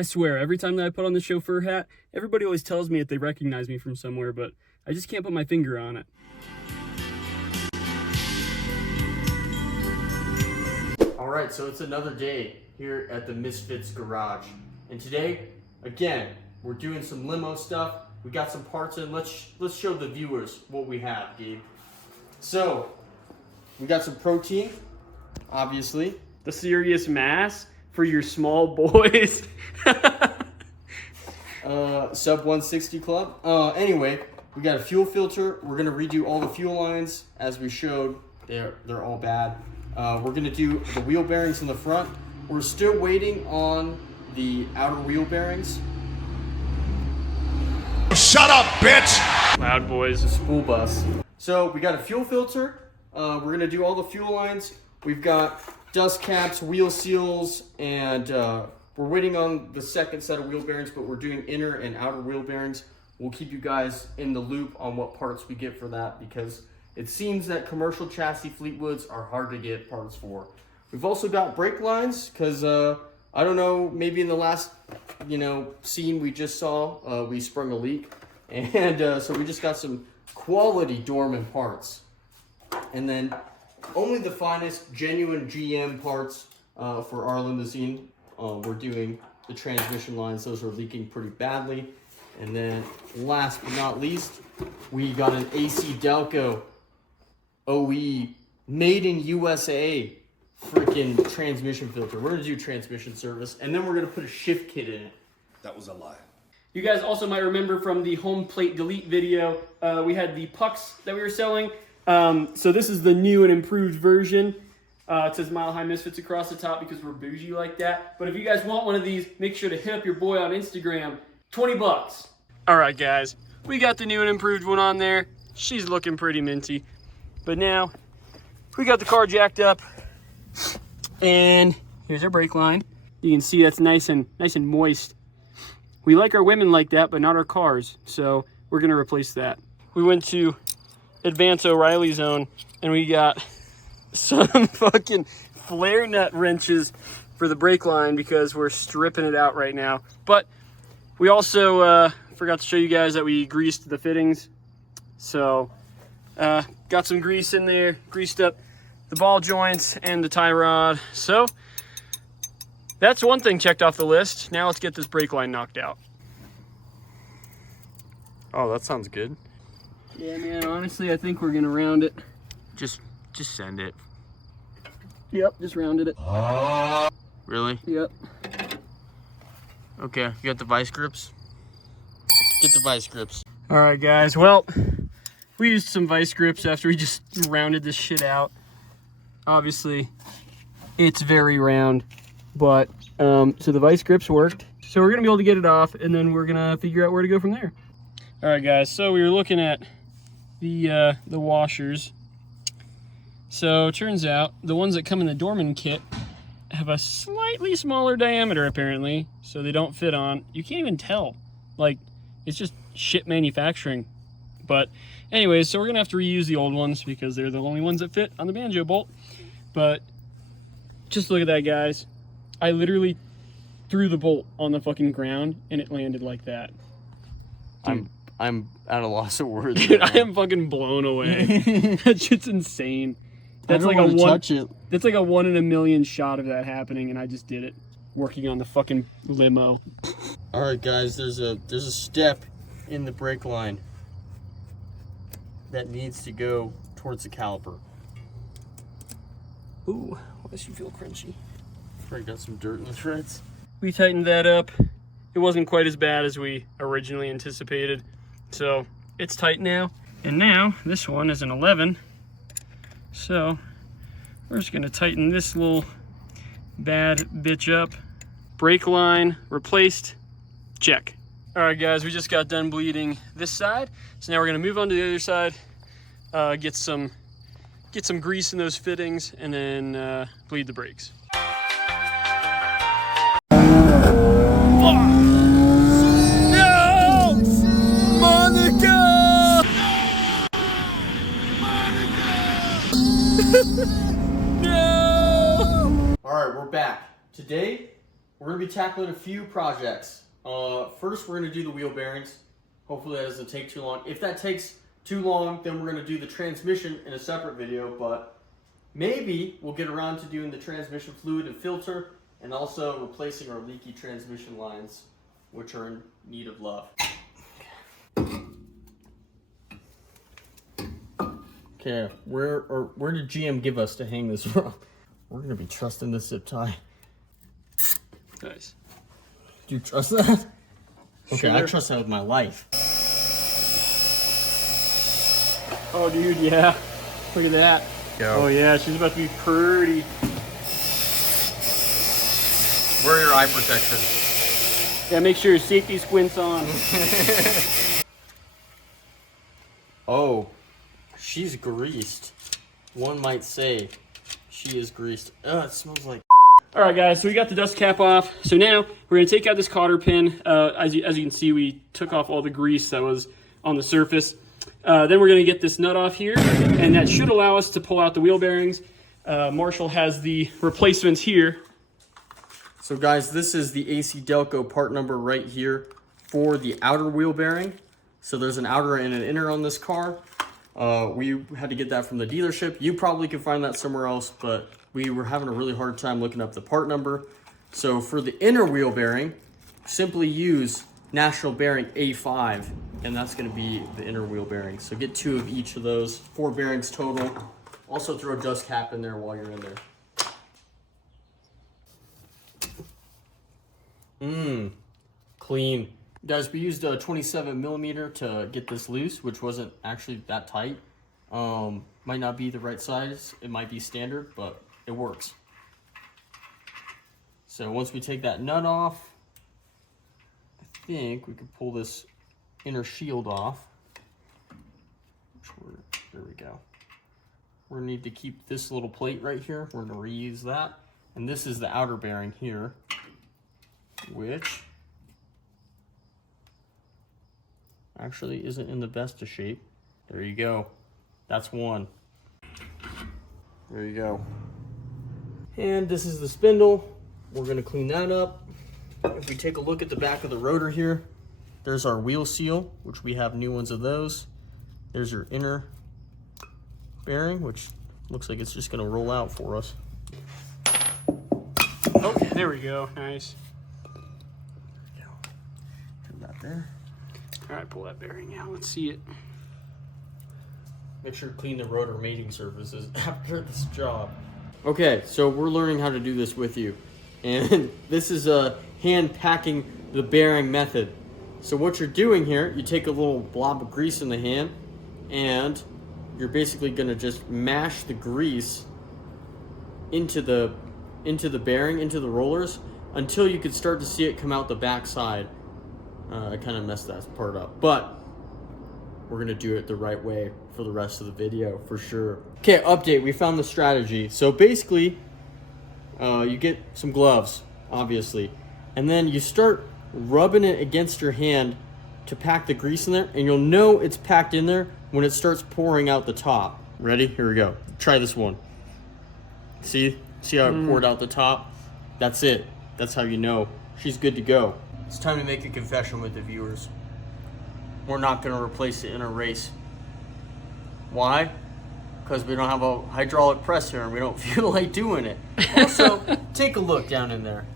I swear, every time that I put on the chauffeur hat, everybody always tells me that they recognize me from somewhere, but I just can't put my finger on it. Alright, so it's another day here at the Misfits garage. And today, again, we're doing some limo stuff. We got some parts in. Let's show the viewers what we have, Gabe. So, we got some protein, obviously. The serious mass for your small boys. Sub 160 club. Anyway, we got a fuel filter. We're gonna redo all the fuel lines as we showed. They're all bad. We're gonna do the wheel bearings in the front. We're still waiting on the outer wheel bearings. Shut up, bitch! Loud boys. The spool bus. So we got a fuel filter. We're gonna do all the fuel lines. We've got dust caps, wheel seals, and we're waiting on the second set of wheel bearings, but we're doing inner and outer wheel bearings. We'll keep you guys in the loop on what parts we get for that, because it seems that commercial chassis Fleetwoods are hard to get parts for. We've also got brake lines, because I don't know, maybe in the last scene we just saw, we sprung a leak. And so we just got some quality Dorman parts. And then only the finest genuine GM parts for our limousine. We're doing the transmission lines. Those are leaking pretty badly. And then last but not least, we got an AC Delco OE made in USA freaking transmission filter. We're gonna do transmission service, and then we're gonna put a shift kit in it. That was a lie. You guys also might remember from the home plate delete video, we had the pucks that we were selling. So this is the new and improved version. It says Mile High Misfits across the top because we're bougie like that. But if you guys want one of these, make sure to hit up your boy on Instagram. 20 bucks. All right, guys. We got the new and improved one on there. She's looking pretty minty. But now, we got the car jacked up. And here's our brake line. You can see that's nice and moist. We like our women like that, but not our cars. So we're gonna replace that. We went to Advance O'Reilly Zone and we got some fucking flare nut wrenches for the brake line because we're stripping it out right now. But we also forgot to show you guys that we greased the fittings. So got some grease in there, greased up the ball joints and the tie rod. So that's one thing checked off the list. Now let's get this brake line knocked out. Oh, that sounds good. Yeah, man, honestly, I think we're gonna round it. Just send it. Yep, just rounded it. Really? Yep. Okay, you got the vice grips? Get the vice grips. All right, guys, well, we used some vice grips after we just rounded this shit out. Obviously, it's very round, but, so the vice grips worked. So we're gonna be able to get it off, and then we're gonna figure out where to go from there. All right, guys, so we were looking at the washers. So it turns out the ones that come in the Dorman kit have a slightly smaller diameter, apparently, so they don't fit on. You can't even tell. Like, it's just shit manufacturing. But anyways, so we're gonna have to reuse the old ones because they're the only ones that fit on the banjo bolt. But just look at that, guys. I literally threw the bolt on the fucking ground and it landed like that. Dude. I'm at a loss of words. Dude, I am fucking blown away. That shit's insane. That's like that's like a 1 in a million shot of that happening, and I just did it. Working on the fucking limo. All right, guys, there's a step in the brake line that needs to go towards the caliper. Ooh, why does she feel crunchy? Probably got some dirt in the threads. We tightened that up. It wasn't quite as bad as we originally anticipated. So it's tight now. And now this one is an 11. So we're just gonna tighten this little bad bitch up. Brake line replaced, check. All right, guys, we just got done bleeding this side. So now we're gonna move on to the other side, get some grease in those fittings, and then bleed the brakes. No! Alright, we're back. Today, we're gonna be tackling a few projects. First, we're gonna do the wheel bearings. Hopefully that doesn't take too long. If that takes too long, then we're gonna do the transmission in a separate video, but maybe we'll get around to doing the transmission fluid and filter and also replacing our leaky transmission lines, which are in need of love. Okay, where did GM give us to hang this from? We're gonna be trusting this zip tie. Nice. Do you trust that? Okay, Sure. I trust that with my life. Oh, dude, yeah. Look at that. Go. Oh, yeah, she's about to be pretty. Wear your eye protection. Yeah, make sure your safety squint's on. Oh, she's greased. One might say she is greased. Ugh, it smells like. All right, guys, so we got the dust cap off. So now we're going to take out this cotter pin. As you can see, we took off all the grease that was on the surface. Then we're going to get this nut off here, and that should allow us to pull out the wheel bearings. Marshall has the replacements here. So guys, this is the AC Delco part number right here for the outer wheel bearing. So there's an outer and an inner on this car. We had to get that from the dealership. You probably could find that somewhere else, but we were having a really hard time looking up the part number. So for the inner wheel bearing, simply use National Bearing A5, and that's gonna be the inner wheel bearing. So get 2 of each of those, 4 bearings total. Also throw a dust cap in there while you're in there. Clean. Guys, we used a 27 millimeter to get this loose, which wasn't actually that tight. Might not be the right size. It might be standard, but it works. So once we take that nut off, I think we could pull this inner shield off. There we go. We're gonna need to keep this little plate right here. We're gonna reuse that. And this is the outer bearing here, which actually isn't in the best of shape. There you go. That's one. There you go. And this is the spindle. We're gonna clean that up. If we take a look at the back of the rotor here, there's our wheel seal, which we have new ones of those. There's your inner bearing, which looks like it's just gonna roll out for us. Oh, there we go. Nice. Put that there. All right, pull that bearing out. Let's see it. Make sure to clean the rotor mating surfaces after this job. Okay, so we're learning how to do this with you. And this is a hand packing the bearing method. So what you're doing here, you take a little blob of grease in the hand, and you're basically gonna just mash the grease into the bearing, into the rollers, until you can start to see it come out the back side. I kind of messed that part up, but we're gonna do it the right way for the rest of the video for sure. Okay, update, we found the strategy. So basically, you get some gloves, obviously, and then you start rubbing it against your hand to pack the grease in there, and you'll know it's packed in there when it starts pouring out the top. Ready? Here we go. Try this one. See how it poured out the top? That's it. That's how you know she's good to go. It's time to make a confession with the viewers. We're not going to replace the inner race. Why? Because we don't have a hydraulic press here and we don't feel like doing it. Also, take a look down in there.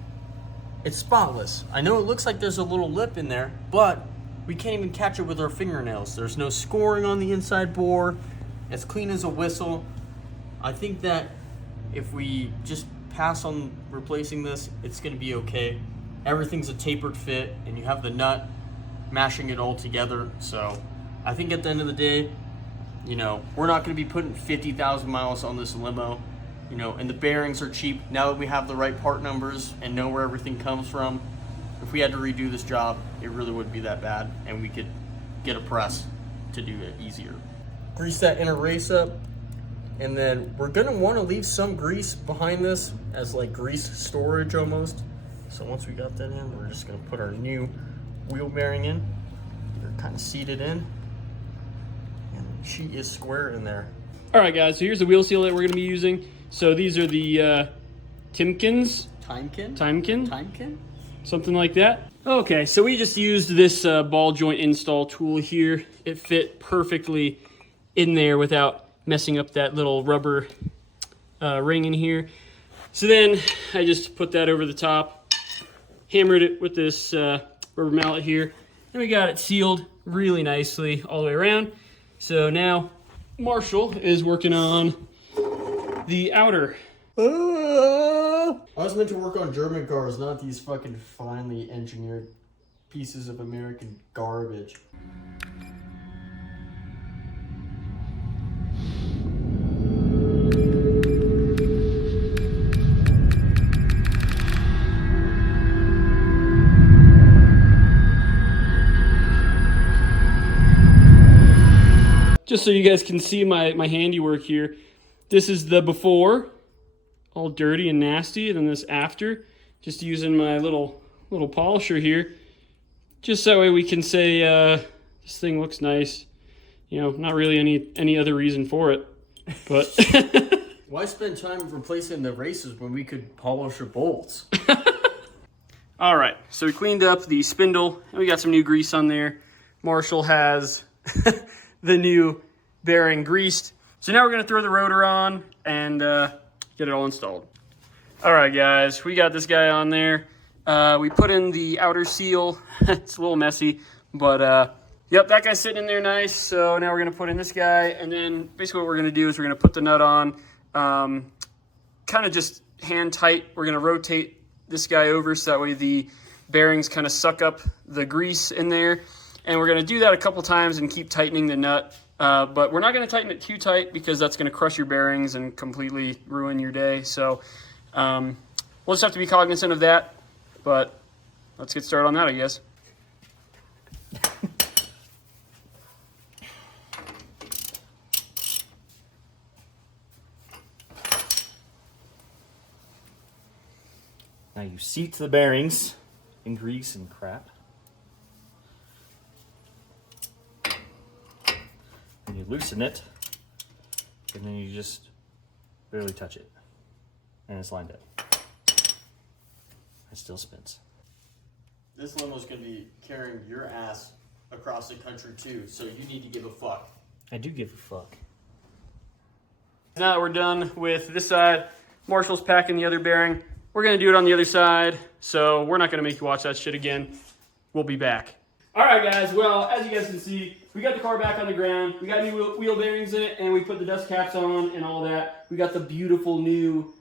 It's spotless. I know it looks like there's a little lip in there, but we can't even catch it with our fingernails. There's no scoring on the inside bore. It's clean as a whistle. I think that if we just pass on replacing this, it's going to be okay. Everything's a tapered fit, and you have the nut mashing it all together. So I think at the end of the day, you know, we're not going to be putting 50,000 miles on this limo, you know, and the bearings are cheap. Now that we have the right part numbers and know where everything comes from, if we had to redo this job, it really wouldn't be that bad, and we could get a press to do it easier. Grease that inner race up, and then we're going to want to leave some grease behind this as like grease storage almost. So once we got that in, we're just going to put our new wheel bearing in. They're kind of seated in, and she is square in there. All right, guys, so here's the wheel seal that we're going to be using. So these are the Timkins? Timekin? Timekin? Timekin? Something like that. Okay, so we just used this ball joint install tool here. It fit perfectly in there without messing up that little rubber ring in here. So then I just put that over the top, hammered it with this rubber mallet here, and we got it sealed really nicely all the way around. So now Marshall is working on the outer. I was meant to work on German cars, not these fucking finely engineered pieces of American garbage. Just so you guys can see my handiwork here, this is the before, all dirty and nasty, and then this after, just using my little polisher here, just that way we can say this thing looks nice. You know, not really any other reason for it, but why spend time replacing the races when we could polish the bolts? All right, so we cleaned up the spindle and we got some new grease on there. Marshall has the new bearing greased. So now we're gonna throw the rotor on and get it all installed. All right, guys, we got this guy on there. We put in the outer seal. It's a little messy, but yep, that guy's sitting in there nice. So now we're gonna put in this guy, and then basically what we're gonna do is we're gonna put the nut on, kind of just hand tight. We're gonna rotate this guy over so that way the bearings kind of suck up the grease in there. And we're gonna do that a couple times and keep tightening the nut. But we're not gonna tighten it too tight because that's gonna crush your bearings and completely ruin your day. So we'll just have to be cognizant of that. But let's get started on that, I guess. Now you seat the bearings in grease and crap. And you loosen it, and then you just barely touch it. And it's lined up. It still spins. This limo's gonna be carrying your ass across the country too, so you need to give a fuck. I do give a fuck. Now that we're done with this side, Marshall's packing the other bearing. We're gonna do it on the other side, so we're not gonna make you watch that shit again. We'll be back. All right, guys, well, as you guys can see, we got the car back on the ground. We got new wheel bearings in it, and we put the dust caps on and all that. We got the beautiful new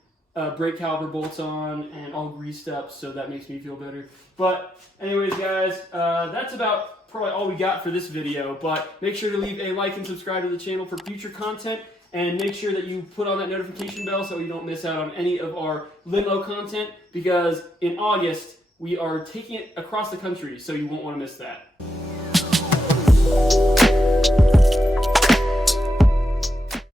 brake caliper bolts on and all greased up, so that makes me feel better. But anyways, guys, that's about probably all we got for this video. But make sure to leave a like and subscribe to the channel for future content. And make sure that you put on that notification bell so you don't miss out on any of our limo content, because in August, we are taking it across the country, so you won't want to miss that.